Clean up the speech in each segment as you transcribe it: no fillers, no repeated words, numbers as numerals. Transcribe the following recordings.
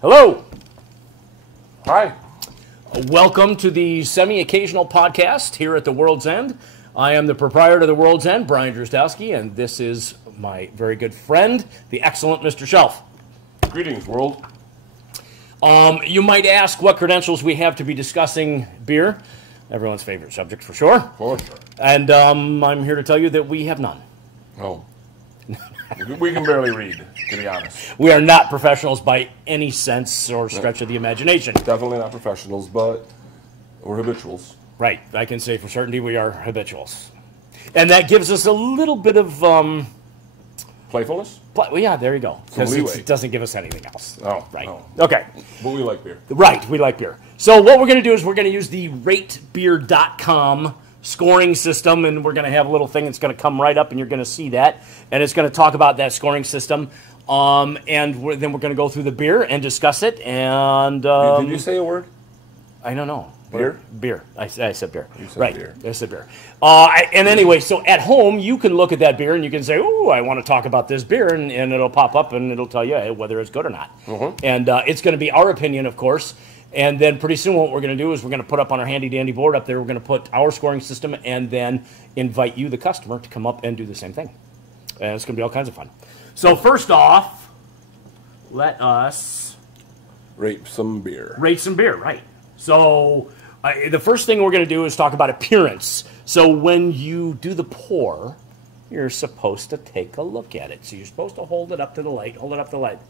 Hello. Hi. Welcome to the semi-occasional podcast here at the World's End. I am the proprietor of the World's End, Brian Drzdowski, and this is my very good friend, the excellent Mr. Shelf. Greetings, world. You might ask what credentials we have to be discussing beer. Everyone's favorite subject, for sure. For sure. And I'm here to tell you that we have none. Oh. We can barely read, to be honest. We are not professionals by any sense or stretch of the imagination. Definitely not professionals, but we're habituals. Right. I can say for certainty we are habituals. And that gives us a little bit of... Playfulness? Well, yeah, there you go. Because leeway. it doesn't give us anything else. Oh, right. no. Okay. But we like beer. Right, we like beer. So what we're going to do is we're going to use the ratebeer.com scoring system, and we're going to have a little thing that's going to come right up, and you're going to see that, and it's going to talk about that scoring system, and then we're going to go through the beer and discuss it, and... Did you say a word? I don't know. Beer? Beer. I said beer. You said right. beer. I said beer. And anyway, so at home, you can look at that beer and you can say, "Oh, I want to talk about this beer," and it'll pop up and it'll tell you whether it's good or not. And it's going to be our opinion, of course. And then pretty soon what we're going to do is we're going to put up on our handy-dandy board up there, we're going to put our scoring system and then invite you, the customer, to come up and do the same thing. And it's going to be all kinds of fun. So first off, let us... Rate some beer. Rate some beer, right. So... the first thing we're going to do is talk about appearance. So when you do the pour, you're supposed to take a look at it. So you're supposed to hold it up to the light. Hold it up to the light.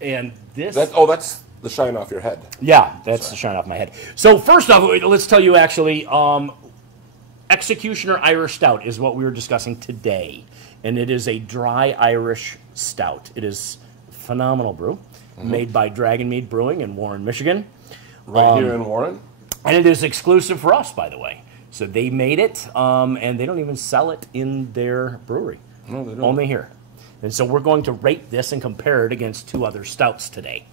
And this... That's the shine off your head. Yeah, that's the shine off my head. So first off, let's tell you actually, Executioner Irish Stout is what we were discussing today. And it is a dry Irish stout. It is a phenomenal brew, made by Dragon Mead Brewing in Warren, Michigan. Right here in Warren? And it is exclusive for us, by the way. So they made it, and they don't even sell it in their brewery. No, they don't. Only here. And so we're going to rate this and compare it against two other stouts today.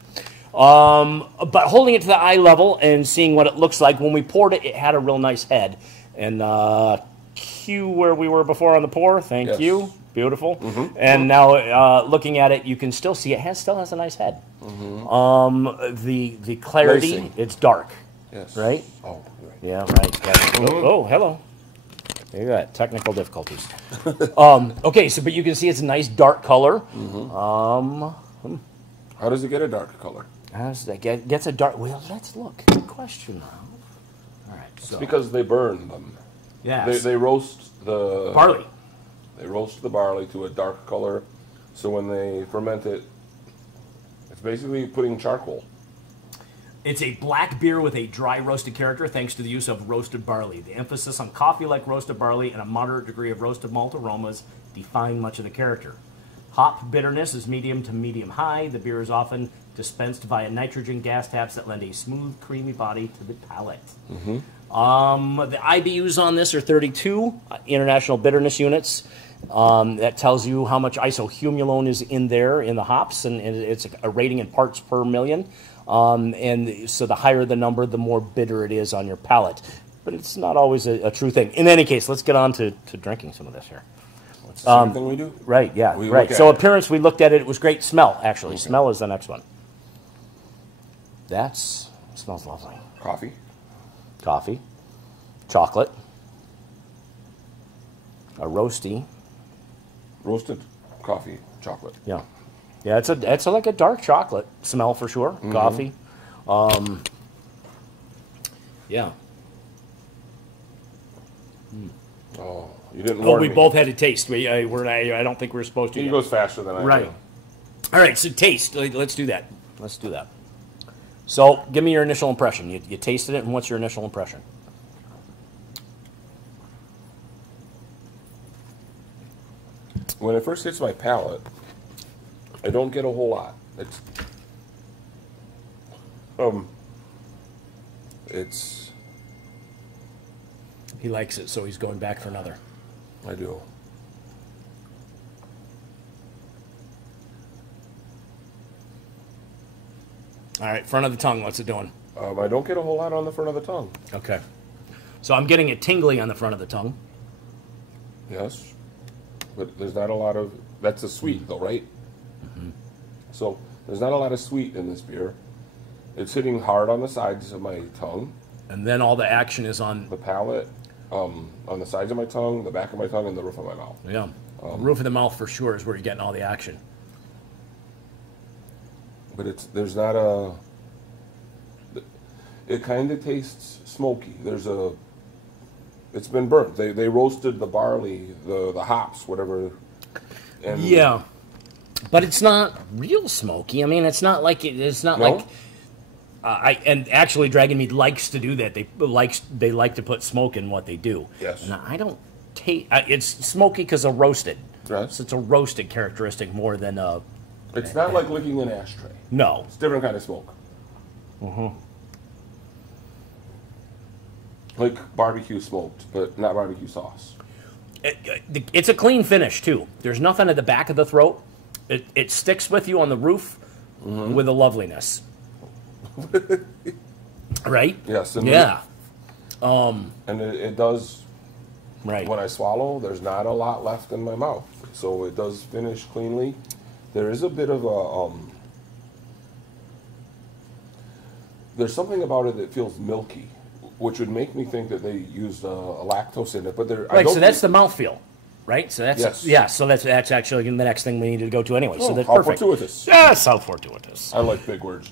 But holding it to the eye level and seeing what it looks like, when we poured it, it had a real nice head. And cue where we were before on the pour. Thank you. Beautiful. And now looking at it, you can still see it still has a nice head. The clarity, Racing. it's dark. Yes. Right? Oh, right. Yeah, right. Yeah. Oh, hello. You got technical difficulties. Okay, so but you can see it's a nice dark color. How does it get a dark color? How does that gets a dark? Well, let's look. Good question now. All right. It's So because they burn them. yes, They roast the... barley. They roast the barley to a dark color, so when they ferment it, it's basically putting charcoal. It's a black beer with a dry roasted character thanks to the use of roasted barley. The emphasis on coffee-like roasted barley and a moderate degree of roasted malt aromas define much of the character. Hop bitterness is medium to medium high. The beer is often dispensed via nitrogen gas taps that lend a smooth, creamy body to the palate. The IBUs on this are 32 international bitterness units. That tells you how much isohumulone is in there in the hops, and it's a rating in parts per million. And so the higher the number, the more bitter it is on your palate. But it's not always a true thing. In any case, let's get on to drinking some of this here. That's the same thing we do. Right, yeah, We right. look So at it. appearance, we looked at it. It was great. Smell, actually. Okay. Smell is the next one. Smells lovely. Coffee. Coffee, chocolate, a roasty. Roasted coffee, chocolate. Yeah, yeah. It's like a dark chocolate smell for sure. Coffee. Yeah. Oh, you didn't Oh, warn we me. both had a taste. I don't think we're supposed to. He yet. goes faster than I Right. do. All right. So taste. Let's do that. Let's do that. So give me your initial impression. You tasted it, and what's your initial impression? When it first hits my palate, I don't get a whole lot. It's He likes it, so he's going back for another. I do. All right, front of the tongue, what's it doing? I don't get a whole lot on the front of the tongue. Okay. So I'm getting it tingly on the front of the tongue. Yes, but there's not a lot of. That's a sweet though, right? So There's not a lot of sweet in this beer. It's hitting hard on the sides of my tongue, And then all the action is on, the palate, on the sides of my tongue, the back of my tongue, and the roof of my mouth. yeah, roof of the mouth for sure is where you're getting all the action. But there's not a. It kind of tastes smoky. It's been burnt. They roasted the barley, the hops, whatever. And Yeah, but it's not real smoky. I mean, it's not like it's not No? like. And actually, Dragon Mead likes to do that. They like to put smoke in what they do. Yes. And I don't taste. It's smoky because of roasted. Right. So it's a roasted characteristic more than a. It's not like licking an ashtray. No. It's a different kind of smoke. Like barbecue smoked, but not barbecue sauce. It's a clean finish too. There's nothing at the back of the throat. It sticks with you on the roof with a loveliness. Right? Yes. And Yeah. And it does. Right. When I swallow, there's not a lot left in my mouth, so it does finish cleanly. There is a bit of a there's something about it that feels milky, which would make me think that they used a lactose in it. But there, Right. So that's the mouthfeel, right? So that's Yes. yeah. So that's actually the next thing we need to go to anyway. So Oh, that's how perfect. fortuitous. Yes, how fortuitous. I like big words.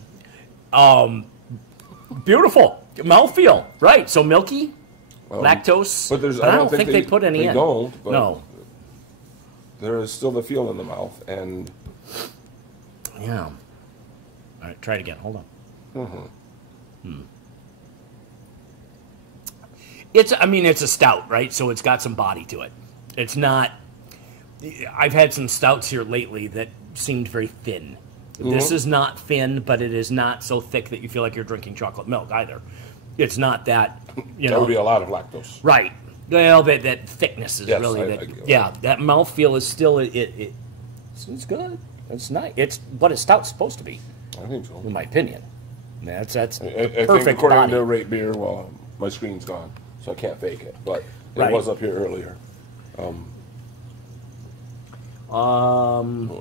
Beautiful mouthfeel, right? So milky, Um, lactose. But there's I don't think they put any they in. don't. But No. there is still the feel in the mouth, and Yeah. All right, try it again. Hold on. It's a stout, right? So it's got some body to it. It's not. I've had some stouts here lately that seemed very thin. This is not thin, but it is not so thick that you feel like you're drinking chocolate milk either. It's not that, there would be a lot of lactose. right. Well, that thickness is Yes, really I that. get Yeah, that mouthfeel is still it's good. It's nice. It's what a stout's supposed to be, I think so. in my opinion. That's I think perfect according body. to Rate Beer, well, my screen's gone, so I can't fake it, but it Right. was up here earlier. Well,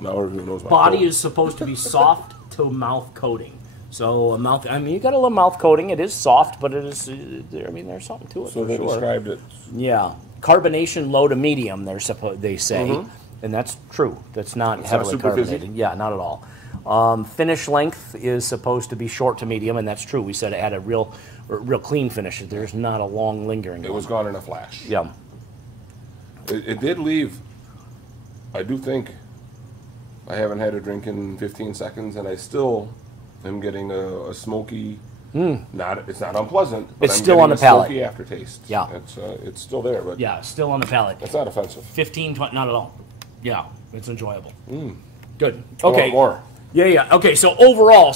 now everyone knows my Body code. is supposed to be soft to mouth coating. So a mouth. I mean, you got a little mouth coating. It is soft, but it is. There's something to it. So for they sure. described it. Yeah, carbonation low to medium. They say, and that's true. That's not It's heavily not super fizzy? carbonated. Yeah, not at all. Finish length is supposed to be short to medium, and that's true. We said it had a real clean finish. There's not a long lingering. It was gone in a flash. Yeah. It did leave. I do think I haven't had a drink in 15 seconds, and I still am getting a smoky. It's not unpleasant. But It's I'm still getting on the a palate. Smoky aftertaste. Yeah. It's still there, but Yeah, still on the palate. it's not offensive. 15, 20, not at all. Yeah, it's enjoyable. Good. I want Okay. more. Yeah. Okay, so overall,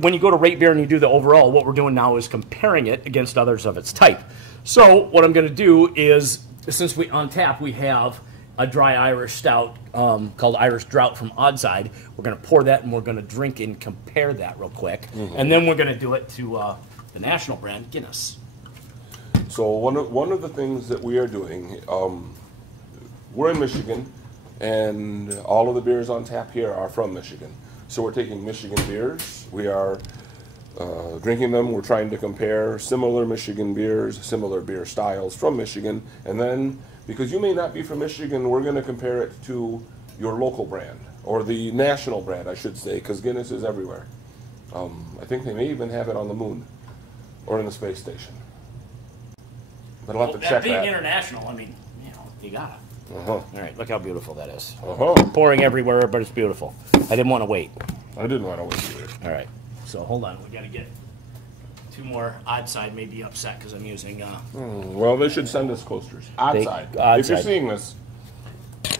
when you go to Rate Beer and you do the overall, what we're doing now is comparing it against others of its type. So what I'm going to do is, since on tap we have a dry Irish stout called Irish Drought from Oddside, we're going to pour that and we're going to drink and compare that real quick. And then we're going to do it to the national brand, Guinness. So one of the things that we are doing, we're in Michigan, and all of the beers on tap here are from Michigan. So we're taking Michigan beers. We are drinking them. We're trying to compare similar Michigan beers, similar beer styles from Michigan, and then because you may not be from Michigan, we're going to compare it to your local brand or the national brand, I should say, because Guinness is everywhere. I think they may even have it on the moon or in the space station. But I'll have to check being that. international, I mean, you got it. Uh-huh. All right, look how beautiful that is. Uh-huh. Pouring everywhere, but it's beautiful. I didn't want to wait. I didn't want to wait either. All right, so hold on. We got to get two more. Oddside may be upset because I'm using. Well, they should send us coasters. Oddside. If you're Oddside. seeing this,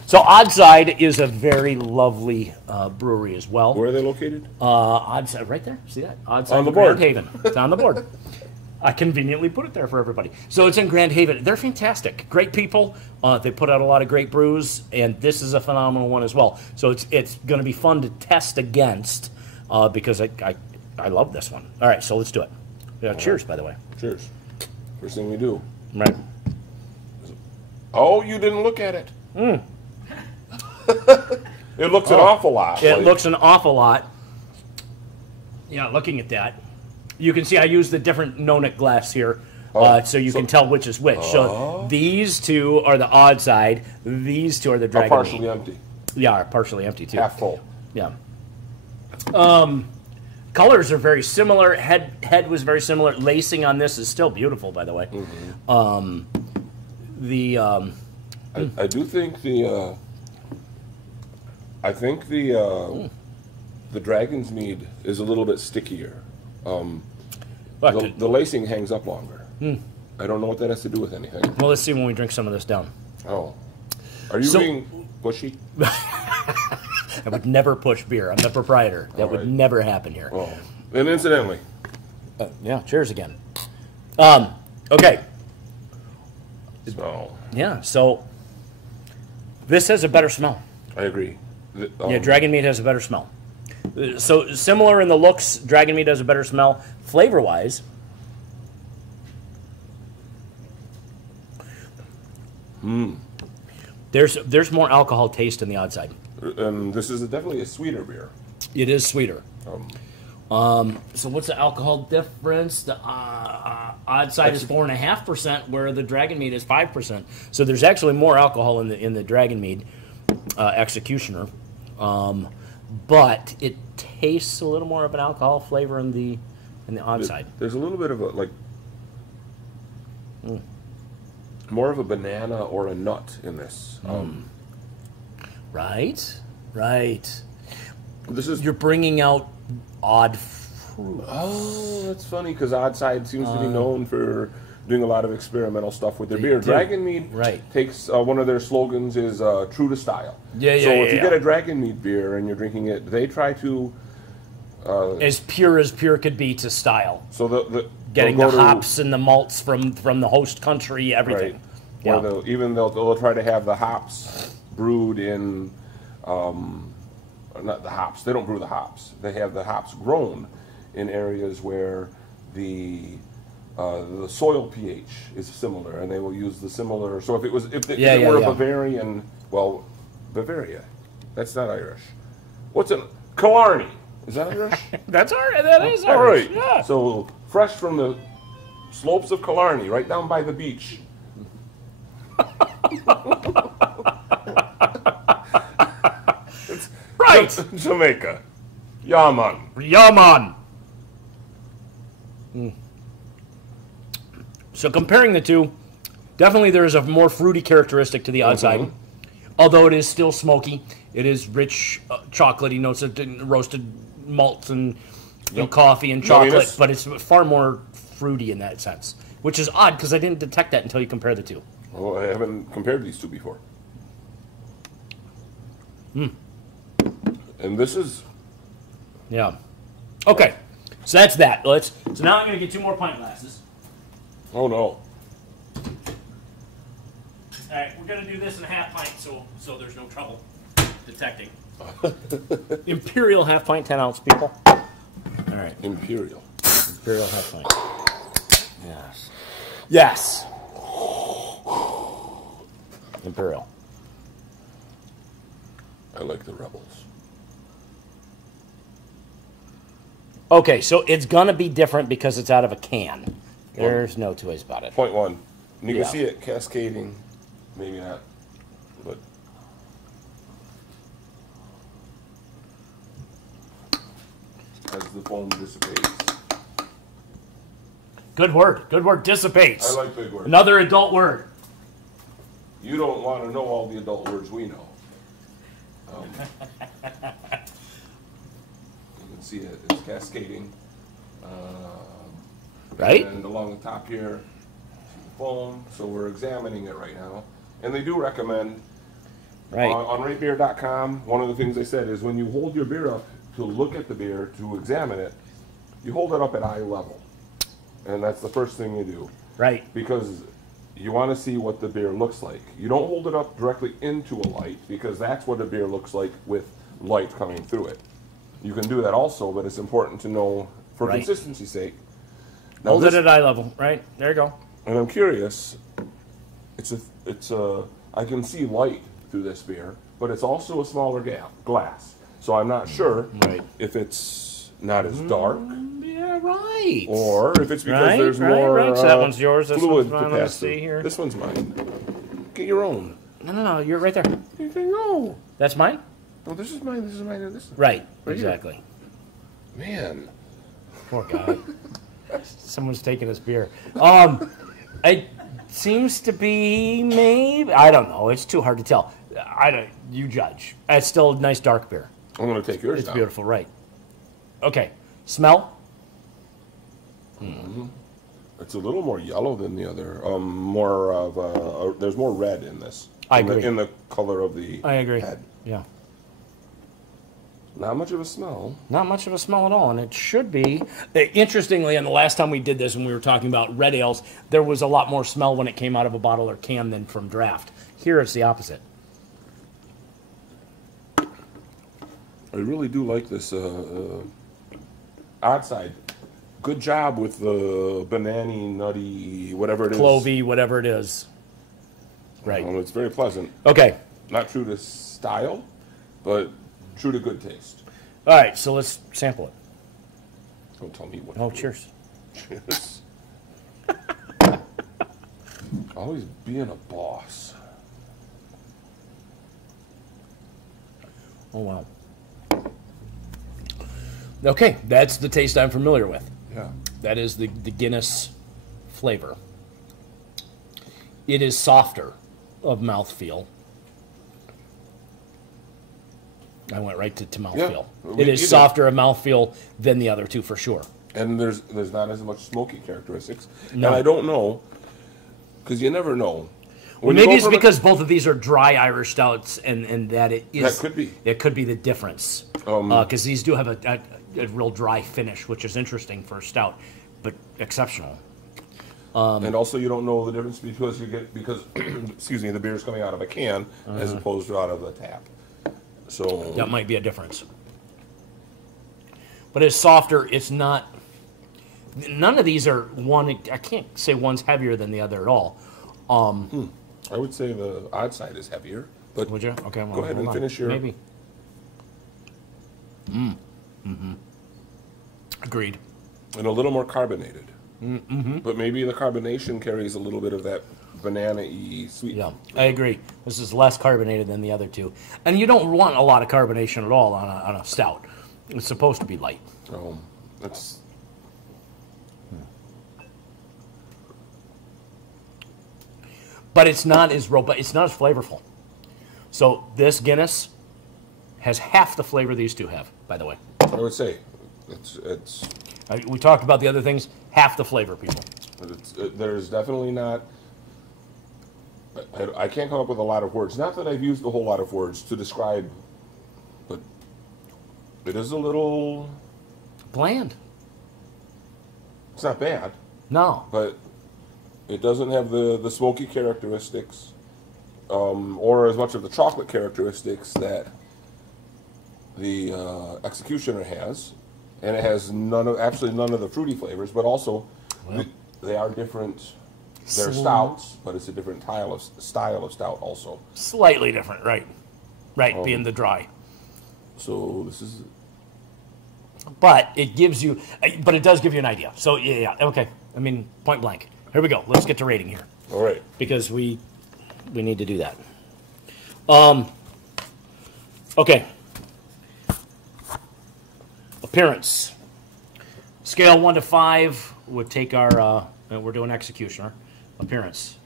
So Oddside is a very lovely brewery as well. where are they located? Oddside, right there. See that? Oddside On the in Grand board. Haven. It's on the board. I conveniently put it there for everybody. So it's in Grand Haven. They're fantastic. Great people. They put out a lot of great brews, and this is a phenomenal one as well. So it's going to be fun to test against because I love this one. All right, so let's do it. Yeah, cheers, by the way. Cheers. First thing we do. Right. Oh, you didn't look at it. It looks an awful lot. It like- looks an awful lot. Yeah, looking at that. You can see I used the different no-neck glass here, so you can tell which is which. So these two are the odd side. These two are the are dragon partially meat. empty, Yeah, are partially empty too. half full. Yeah. Colors are very similar. Head was very similar. Lacing on this is still beautiful, by the way. I do think the the Dragon's Mead is a little bit stickier. The lacing hangs up longer. I don't know what that has to do with anything. Well, let's see when we drink some of this down. Oh, are you being pushy? I would never push beer. I'm the proprietor. That would never happen here. Oh, and incidentally, Yeah, cheers again. Okay. so Yeah, so this has a better smell. I agree. Yeah, Dragon Meat has a better smell. So similar in the looks, Dragon Meat has a better smell. Flavor-wise, there's more alcohol taste in the odd side. And this is definitely a sweeter beer. It is sweeter. So what's the alcohol difference? The odd side is 4.5%, where the Dragon Mead is 5%. So there's actually more alcohol in the Dragon Mead Executioner, but it tastes a little more of an alcohol flavor in the odd side. There's a little bit of a more of a banana or a nut in this. Right. This is You're bringing out odd fruit. Oh, that's funny because Oddside seems to be known for doing a lot of experimental stuff with their beer. do. Dragon Mead takes one of their slogans is true to style. So if you get a Dragon Mead beer and you're drinking it, they try to as pure could be to style. so the Getting they'll the go to- hops and the malts from the host country, everything. Right. Or they'll try to have the hops brewed in, not the hops. They don't brew the hops. They have the hops grown in areas where the soil pH is similar, and they will use the similar. So if it were a Bavarian, well, Bavaria, that's not Irish. What's it? Killarney. Is that Irish? That's all right. That is All Irish. right. Yeah. So fresh from the slopes of Killarney, right down by the beach. Right. Jamaica. Yaman. Yaman. So comparing the two, definitely there is a more fruity characteristic to the outside. Although it is still smoky, it is rich, chocolatey notes of roasted malts and coffee and chocolate, but it's far more fruity in that sense, which is odd because I didn't detect that until you compare the two. Well, I haven't compared these two before. And this is Yeah. Okay. So that's that. So now I'm going to get 2 more pint glasses. oh no. All right, we're going to do this in a half pint, so there's no trouble detecting. Imperial half pint, 10 ounce, people. All right, Imperial. Imperial half pint. Yes. Yes. Imperial. I like the Rebels. Okay, so it's going to be different because it's out of a can. There's no two ways about it. Point one. And you Yeah. can see it cascading. Maybe not. But as the foam dissipates. Good word. Good word. Dissipates. I like big words. Another adult word. You don't want to know all the adult words we know. You can see it's cascading. Right? And along the top here, foam. So we're examining it right now. And they do recommend, Right. on ratebeer.com, one of the things they said is when you hold your beer up to look at the beer, to examine it, you hold it up at eye level. And that's the first thing you do. Right. Because you want to see what the beer looks like. You don't hold it up directly into a light, because that's what a beer looks like with light coming through it. You can do that also, but it's important to know for Right. consistency's sake. Now Hold this- it at eye level. Right. There you go. and I'm curious. I can see light through this beer. but it's also a smaller glass. So I'm not sure Right. if it's not as dark Yeah, right. or if it's because Right, there's right, more right. So that one's yours, this fluid one's mine. to Let's pass see through. here. This one's mine. Get your own. No, you're right there. No. That's mine? No, this is mine. This is mine. And this is Right, Right here. exactly. man. Poor guy. Someone's taking his beer. It seems to be maybe, I don't know. It's too hard to tell. You judge. It's still a nice dark beer. I'm gonna take yours It's now. beautiful, right? Okay. Smell? It's a little more yellow than the other. More of there's more red in this. I in the- agree. in the color of the I agree. head. Yeah. Not much of a smell. Not much of a smell at all, and it should be. Interestingly, and the last time we did this, when we were talking about red ales, there was a lot more smell when it came out of a bottle or can than from draft. Here, it's the opposite. I really do like this odd side. Good job with the banana nutty, whatever it is. Clovey, whatever it is. Right. It's very pleasant. Okay. Not true to style, but true to good taste. All right, so let's sample it. Don't tell me what. Oh, to do. cheers. Cheers. Always being a boss. Oh, wow. Okay, that's the taste I'm familiar with. Yeah. That is the Guinness flavor. It is softer of mouthfeel. I went right to mouthfeel. Yeah, It is you did. softer of mouthfeel than the other two for sure. And there's not as much smoky characteristics. No. And I don't know, because you never know. Well, When you maybe go it's from a- because both of these are dry Irish stouts, and that it is. That could be. It could be the difference. Because these do have a real dry finish, which is interesting for a stout, but exceptional. And also, you don't know the difference because excuse me, the beer is coming out of a can as opposed to out of a tap. So That might be a difference. But it's softer. It's not. None of these are one. I can't say one's heavier than the other at all. I would say the odd side is heavier. But Would you? Okay. Well, go ahead hold and on. finish your. Maybe. Agreed. And a little more carbonated. But maybe the carbonation carries a little bit of that banana-y sweet. Yeah, I agree. This is less carbonated than the other two, and you don't want a lot of carbonation at all on a stout. It's supposed to be light. That's But it's not as robust. It's not as flavorful. So this Guinness has half the flavor these two have. By the way, I would say it's we talked about the other things. Half the flavor, people. there's definitely not. I can't come up with a lot of words. Not that I've used a whole lot of words to describe, but it is a little. Bland. It's not bad, No. but it doesn't have the smoky characteristics, or as much of the chocolate characteristics that the Executioner has, and it has absolutely none of the fruity flavors. But also, they are different. They're stouts, but it's a different style of stout also. Slightly different, right? Right, being the dry. So this is. But it gives you, but it does give you an idea. So yeah, okay. I mean, point blank. Here we go. Let's get to rating here All right. because we need to do that. Okay. Appearance. Scale 1 to 5 would take our. We're doing Executioner. Appearance.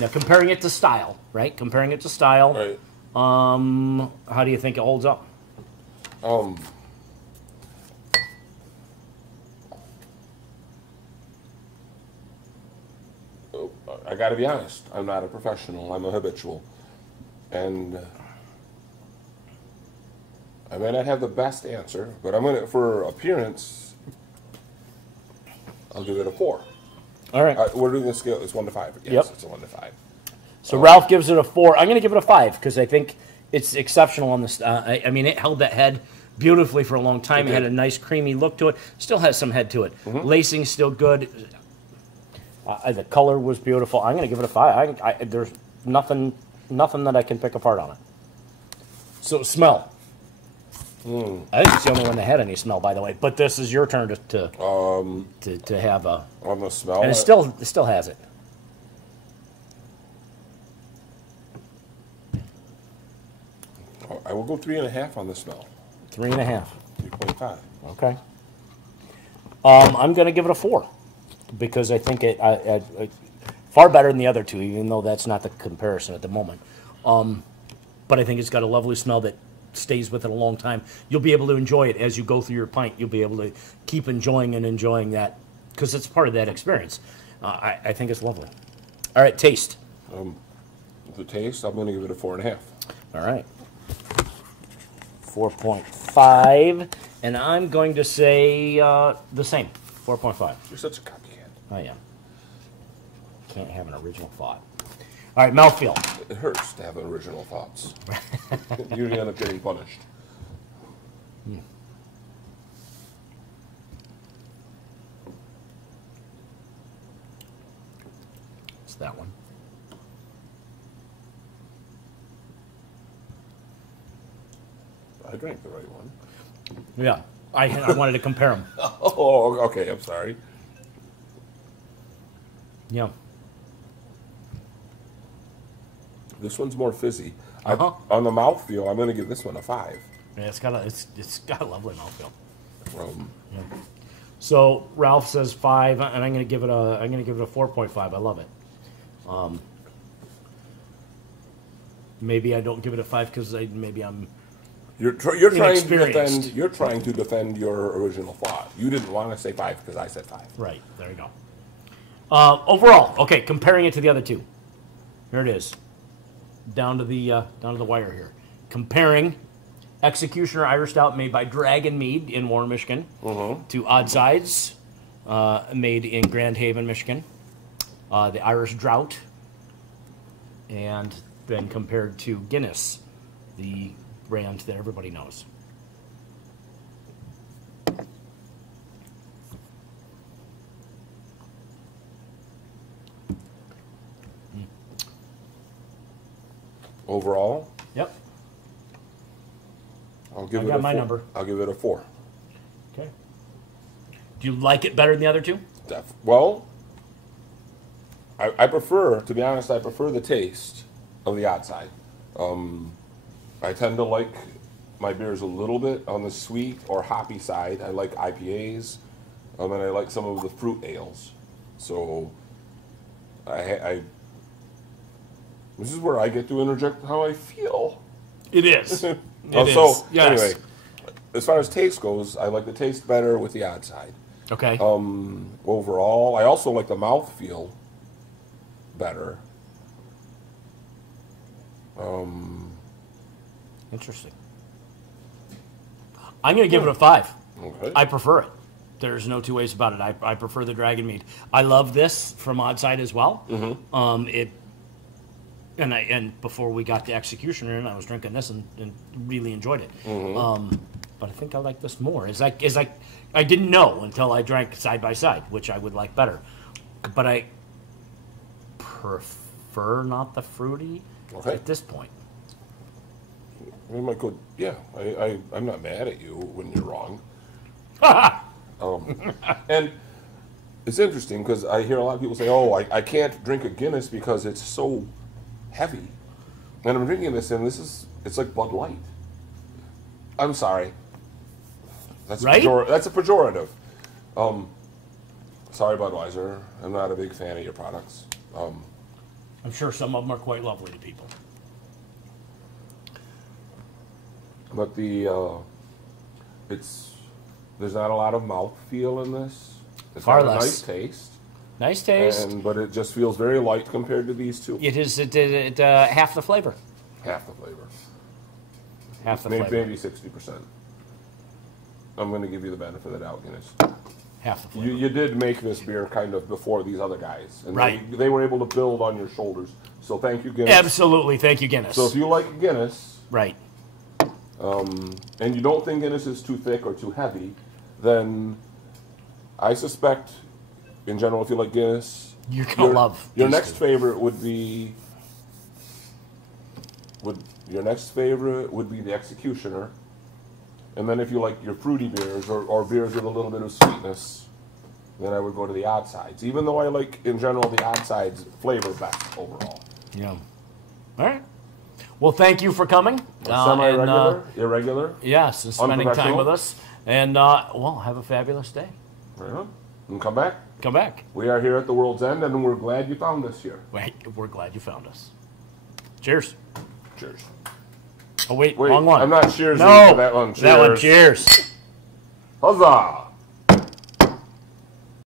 Now comparing it to style, right? Comparing it to style. Right. How do you think it holds up? I got to be honest. I'm not a professional. I'm a habitual, and I may not have the best answer, but I'm gonna for appearance. I'll give it a 4. All right. We're doing the scale. It's 1 to 5. Yes, Yep. it's a 1 to 5. So Ralph gives it a 4. I'm going to give it a 5 because I think it's exceptional on this. I mean, it held that head beautifully for a long time. It had a nice creamy look to it. Still has some head to it. Lacing's still good. The color was beautiful. I'm going to give it a 5. There's nothing nothing that I can pick apart on it. So smell. I think it's the only one that had any smell, by the way. But this is your turn to have a On the smell, and it still has it. I will go 3.5 on the smell. 3.5. 3.5. Okay. I'm going to give it a 4 because I think it far better than the other two, even though that's not the comparison at the moment. But I think it's got a lovely smell that stays with it a long time. You'll be able to enjoy it as you go through your pint. You'll be able to keep enjoying that because it's part of that experience. I think it's lovely. All right, taste. The taste, I'm going to give it a 4.5. All right. 4.5, and I'm going to say the same, 4.5. You're such a copycat. I am. Can't have an original thought. All right, mouthfeel. It hurts to have original thoughts. You end up getting punished. It's that one. I drank the right one. Yeah, I wanted to compare them. Oh, okay, I'm sorry. Yeah. This one's more fizzy. Uh-huh. On the mouthfeel, I'm going to give this one a 5. Yeah, it's got a lovely mouthfeel. Yeah. So Ralph says 5, and I'm going to give it a 4.5. I love it. Maybe I don't give it a 5 because I'm You're trying to inexperienced. defend your original thought. You didn't want to say 5 because I said 5. right. There you go. Overall, okay, comparing it to the other two. Here it is. Down to the wire here. Comparing Executioner Irish Stout made by Dragon Mead in Warren, Michigan, to Odd Sides made in Grand Haven, Michigan. The Irish Drought, and then compared to Guinness, the brand that everybody knows. Overall, Yep. I'll give I it got a my 4. number. I'll give it a 4. Okay. Do you like it better than the other two? Well, I prefer, to be honest, I prefer the taste of the Odd Side. I tend to like my beers a little bit on the sweet or hoppy side. I like IPAs, and I like some of the fruit ales. So, this is where I get to interject how I feel. It is. So, Yes. anyway, as far as taste goes, I like the taste better with the Odd Side. Okay. Overall, I also like the mouthfeel better. Interesting. I'm going to give it a 5. Okay. I prefer it. There's no two ways about it. I prefer the Dragon Mead. I love this from Odd Side as well. And before we got the Executioner in, I was drinking this and really enjoyed it. But I think I like this more. I didn't know until I drank side by side, which I would like better. But I prefer not the fruity at this point. We might go, yeah, I'm not mad at you when you're wrong. And it's interesting because I hear a lot of people say, oh, I can't drink a Guinness because it's so heavy. And I'm drinking this, and it's like Bud Light. I'm sorry. That's right? That's a pejorative. Sorry, Budweiser. I'm not a big fan of your products. I'm sure some of them are quite lovely to people. But there's not a lot of mouthfeel in this. It's Far got a less. nice taste. Nice taste. But it just feels very light compared to these two. It is half the flavor. Half the flavor. Half the Maybe flavor. 60%. I'm going to give you the benefit of the doubt, Guinness. Half the flavor. You did make this beer kind of before these other guys. And Right. They were able to build on your shoulders. So thank you, Guinness. Absolutely. Thank you, Guinness. So if you like Guinness, right. and you don't think Guinness is too thick or too heavy, then I suspect, in general, if you like Guinness, You're going to love your these next two. favorite would be Your next favorite would be the Executioner. And then if you like your fruity beers or beers with a little bit of sweetness, then I would go to the Odd Sides. Even though I like, in general, the Odd Sides flavor best overall. Yeah. All right. Well, thank you for coming. Semi-regular, irregular. Yes, and spending time with us. And, well, have a fabulous day. Right on. And come back. Come back. We are here at the World's End, and we're glad you found us here. Wait, we're glad you found us. Cheers. Cheers. Oh, wait, wrong one. I'm not cheers no, for that one. Cheers. That one, cheers. Huzzah!